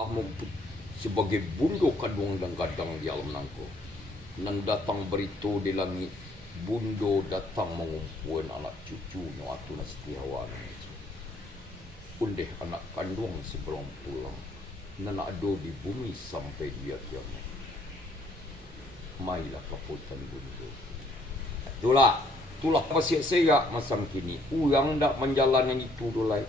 Allahmu sebagai bundo kadung dan gadang di alam nangko. Nan datang berito di langit, bundo datang mengumpuan anak cucu no atuna setiawan. Undeh anak kandung sebelum pulang. Nan ado di bumi sampai dia kiamat. Mailah kaputan bundo. Itulah pasir saya masang kini. Uyang dak menjalani itu dolai.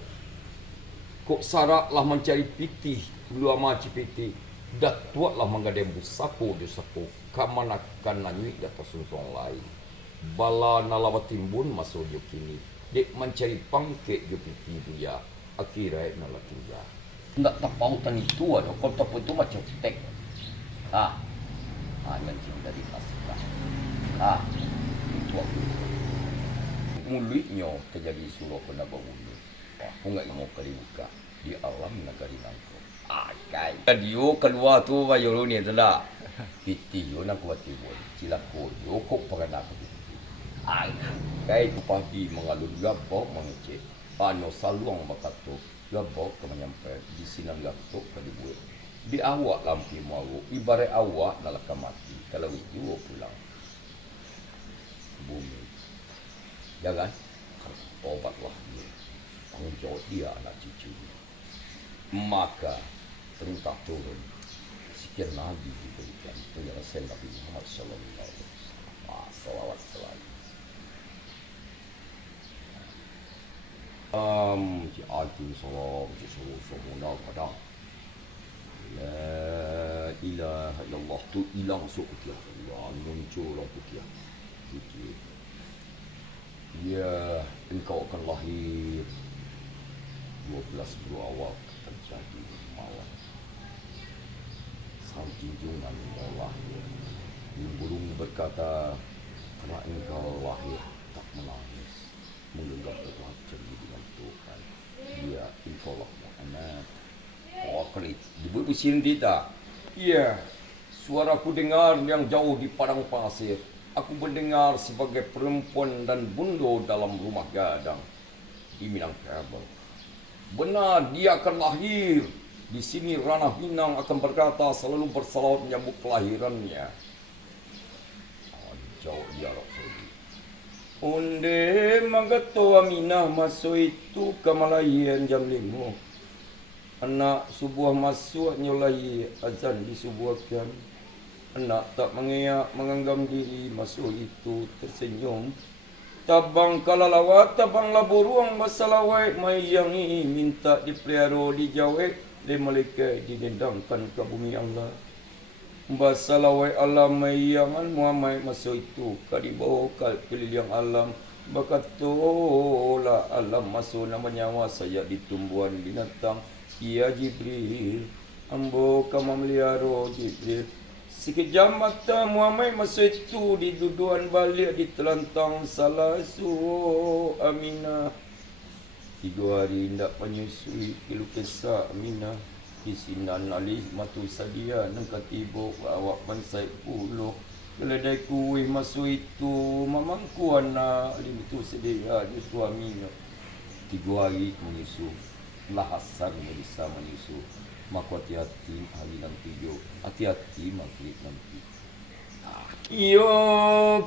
Kok saraklah mencari pitih, belum amaci pitih. Dat tuatlah menggadai busako dosako. Kamanakan nanyui data sunsong lain. Bala nalawatimbun masuk jo kini. Dek mencari pangke jo pitih dia. Akhirnya nalakinya. Ndak tapautan itu ada. Kalau tapu itu macam tek. Yang cinta dipaskan. Itu aku. Mulutnya terjadi suruh kena bangun. Aku enggak mau kalibuka di alam negari nangko. Kai. Dia keluar tu bayolo ni adalah piti yo nak kuat tibun. Cilako yo kok pagana aku. Kai ku pagi mengalun gabok mengecek. Pano saluang makato. Gabok ke menyampai di sinan gabok ke dibuat. Di awak lampi mau ibarat awak nalaka mati. Kalau itu pulang. Bumi. Jangan obatlah dia. Tanggung jawab dia anak cucu. Maka perintah turun. Sekian Nabi diberikan penjelasan Nabi Muhammad sallallahu alaihi wasallam. Salawat selalu. Ci aju salam ci semua kadang. La ilaha illallah tu hilang suku Allah muncul putih. Putih. Ya, engkau akan lahir 12 bulan awal terjadi malam. Sang junjungan mau lahir. Burung berkata, karena engkau lahir tak menangis, menggenggam erat janji dengan Tuhan. Ya, engkau lah anak. Kali dibuat pusing tidak? Ya, suaraku dengar yang jauh di padang pasir. Aku mendengar sebagai perempuan dan bundo dalam rumah gadang di Minangkabau. Benar, dia akan lahir. Di sini ranah Minang akan berkata selalu bersalawat menyambut kelahirannya. Jauh di Arab Saudi. Onde manggato Aminah masuk itu ke Malayan jam 5. Anak subuh masuk nyolai azan disubuhkan. Anak tak mengeyak menganggam diri masuk itu tersenyum. Tabang kalalawat tabang laburuang masalawai mayangi minta dipelihara dijawab le malaikat didendangkan ke bumi Allah. Basalawai alam mayangan Muhammad masuk itu kadibawa keliling alam. Bakatola alam masuk nama nyawa saya di tumbuhan binatang. Ya Jibril ambo kamu melihara Jibril. Sekejap mata Muhammad masa itu di duduan balik di telantang salah suruh Aminah. 3 hari hendak menyusui pilu kisah Aminah. Di sinan alih matu sadia nengka tiba awak pansai puluh. Keledai kuih masuk itu mamangku anak lim itu sedia di suaminya. 3 hari menyusu. Lahasan bisa menyusu. Maka hati-hati hari nanti yo. Hati-hati maghrib nanti. Yo,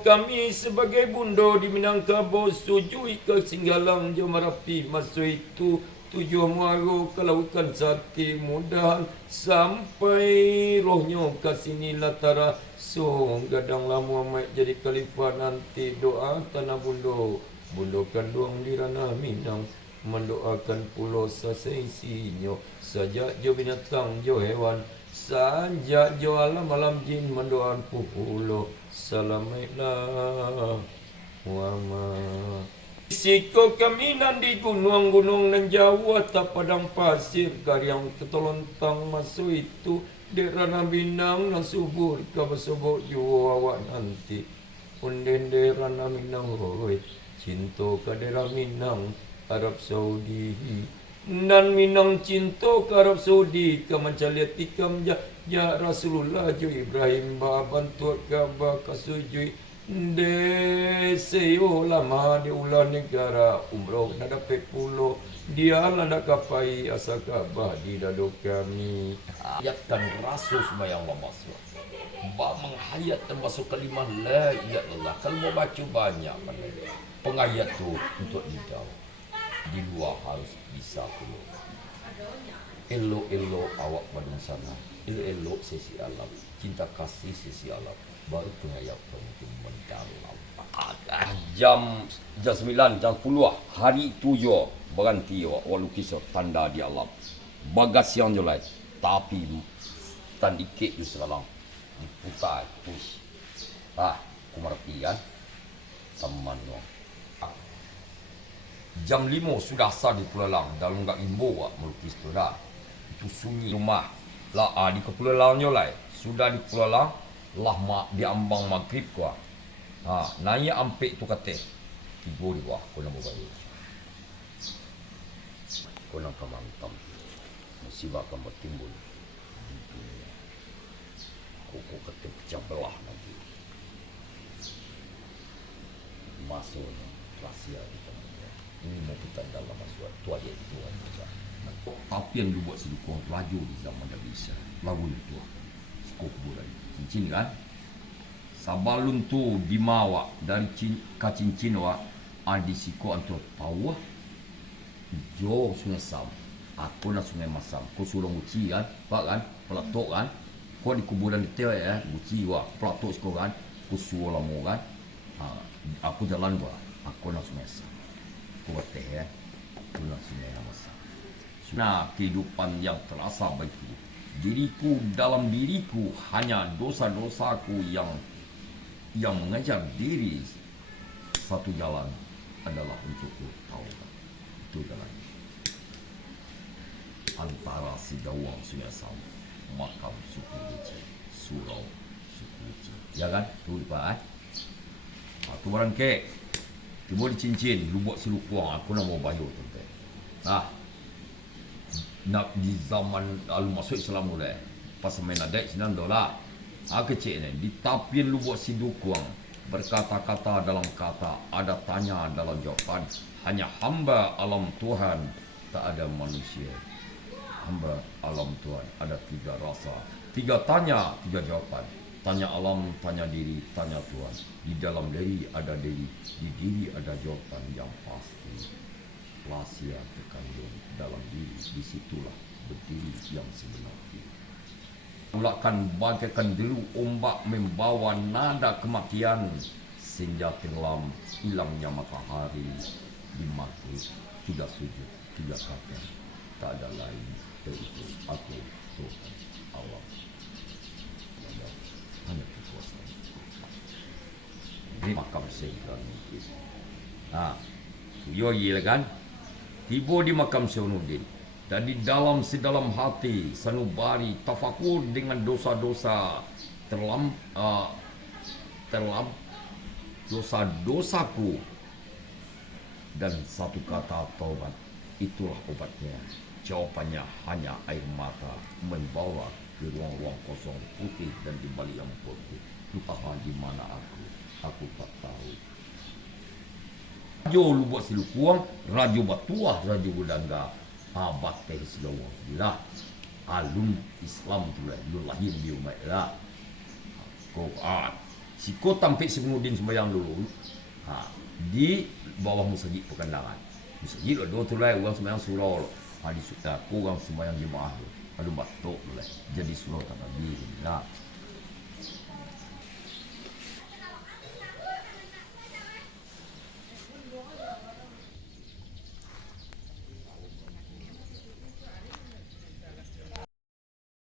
kami sebagai bundo di Minangkabau sujui ke Singgalang Jom Merapi. Masa itu 7 Muara kelaukan sate mudah sampai rohnya ke sini latara. So, gadang lama Muhammad jadi khalifah nanti doa tanah bundo. Bundo kandung di ranah Minang. Mendoakan pulau sesisinya. Sajak jo binatang jo hewan. Sajak jo alam jin mendoakan pulau. Salamailah Muhammad. Siko kaminan di gunung-gunung nan Jawa tak padang pasir karyang ketolontang masuk itu di ranah Minang nan subur kabasubur jua awak nanti. Unden di ranah Minang hoi cinta ke daerah Minang Arab Saudi nan Minang cinta ke Arab Saudi ke mancaliat tikam ya Rasulullah jo Ibrahim ba bantuat ke ba kasujui Deseo lama di ulah negara umroh nada pulau dia lada kapai asa kabah di dado kami. Ayatkan rasul sembahyang wamaswa. Ba menghayat termasuk kalimah la ilaha illallah. Kalau mau baca banyak pengayat tu untuk didau. Di luar harus bisa pula. Elok-elok awak pada sana. Elok-elok sesi alam. Cinta kasih sesi alam. Baru pengayat penting mendalam. Jam 9, jam 10 hari 7 berhenti walau kisah tanda di alam. Bagas yang julai. Tapi tan dikit di sekarang. Putar, push. Aku mengerti kan? Teman no. Jam 5 sudah sah di Pulau Lang. Dalam enggak imbo melukis tu dah. Itu sunyi rumah. Lah di Pulau Lang julai. Sudah di Pulau Lang. Lah di ambang maghrib kuah. Naya ampek tu kata. Tiba di bawah. Kau nak berbayu. Kau nak kemantam. Musibah akan bertimbul. Kau kata pecah belah nanti. Masuknya. Rahsia di tengah. Ini mau kita dalam masuk. Tu aja itu aja. Apa yang dibuat sedukung laju di zaman Nabi Isa. Lagu itu. Skop bulan. Cincin kan? Sabalun tu dimawa dari kacincin wa adi siko anto tawa jo sungai Sam aku na sungai Masam ko suruh nguci kan pak kan pelatok kan ko di kuburan itu ya nguci wa pelatok siko kan ko suruh lamu kan aku jalan gua aku na sungai Sam ko teh ya aku na sungai Masam. Nah kehidupan yang terasa baikku diriku dalam diriku hanya dosa-dosaku yang mengajar diri satu jalan adalah untukku tahu itu jalan antara Sidawang Sungai Sam makam suku Uci surau suku Uci ya kan tu Pak tu barang ke tiba di cincin lu buat silukuang aku nak mau bayar tu nak di zaman masuk Islam boleh pas main ada $9 kecil ni di tapian lu buat sidukuang berkata-kata dalam kata ada tanya dalam jawaban hanya hamba alam Tuhan tak ada manusia hamba alam Tuhan ada 3 rasa 3 tanya 3 jawaban tanya alam tanya diri tanya Tuhan di dalam diri ada diri di diri ada jawaban yang pasti rahasia terkandung dalam diri disitulah berdiri yang sebenarnya. Mulakan bagaikan deru ombak membawa nada kematian sehingga tenggelam hilangnya matahari di maghrib 3 sujud 3 kata tak ada lain yaitu aku Tuhan Allah hanya kekuasaan ini makam sehingga mungkin yoi kan tiba di makam Syainuddin dan di sedalam hati sanubari tafakur dengan dosa-dosa dosa-dosaku dan satu kata taubat itulah obatnya jawabannya hanya air mata membawa ke ruang-ruang kosong putih dan di balik yang putih lupakan di mana aku tak tahu. Radio lu buat silukuang, radio batuah, radio budangga, bateh silukuang. Bila alum Islam tu lah, lu lahir di umat lah. Si ko tampik Syainuddin sembahyang dulu. Di bawah masjid Pekandangan. Masjid ada tu lah, orang sembahyang surau. Di aku orang sembahyang jemaah tu. Aduh batuk tu lah. Jadi surau tak habis lah.